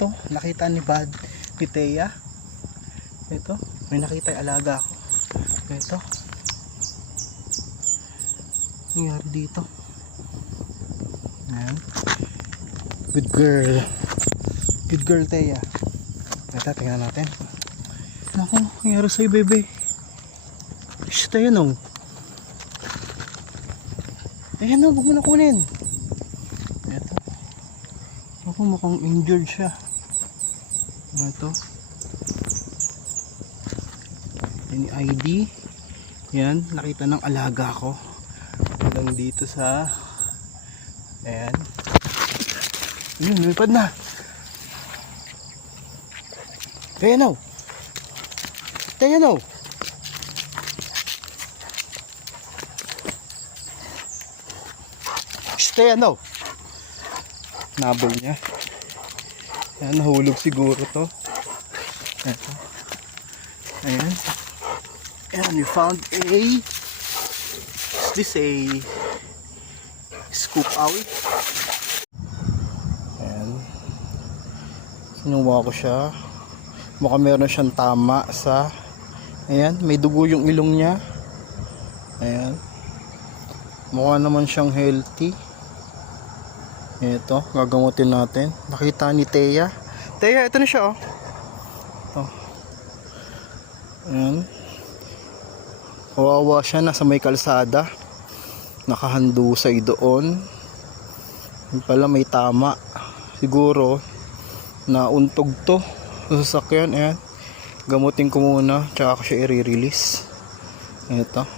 dito, nakita ni Bad, ni Thea. Ito, may nakita yung alaga ako. Ito. Nangyari dito. Ayan. Good girl. Good girl, Thea. Ito, tingnan natin. Naku, nangyari sa'yo, bebe. Shh, Thea, no. Ayan, no, huwag mo na kunin. Ito. Naku, mukhang injured siya. Ito. Yan yung ID. Yan, nakita ng alaga ko. Hanggang dito sa... Ayan. Ayun, lumipad na. Kaya no. Kaya no. Kaya no. Nabol niya. Ayan, nahulog siguro to. Ito. Ayan. And we found a... Is this a... scoop owl? Ayan. Sinuwa ko siya. Mukhang meron siyang tama sa... Ayan, may dugo yung ilong niya. Ayan. Mukha naman siyang healthy. Ito, gagamutin natin. Nakita ni Thea. Thea, ito na siya, oh. Ito. Ayan. Kawawa siya, nasa may kalsada. Nakahandusay doon. Yung pala may tama. Siguro, nauntog to sa sasakyan. Ayan. Gamutin ko muna, tsaka ko siya i-release. Ito.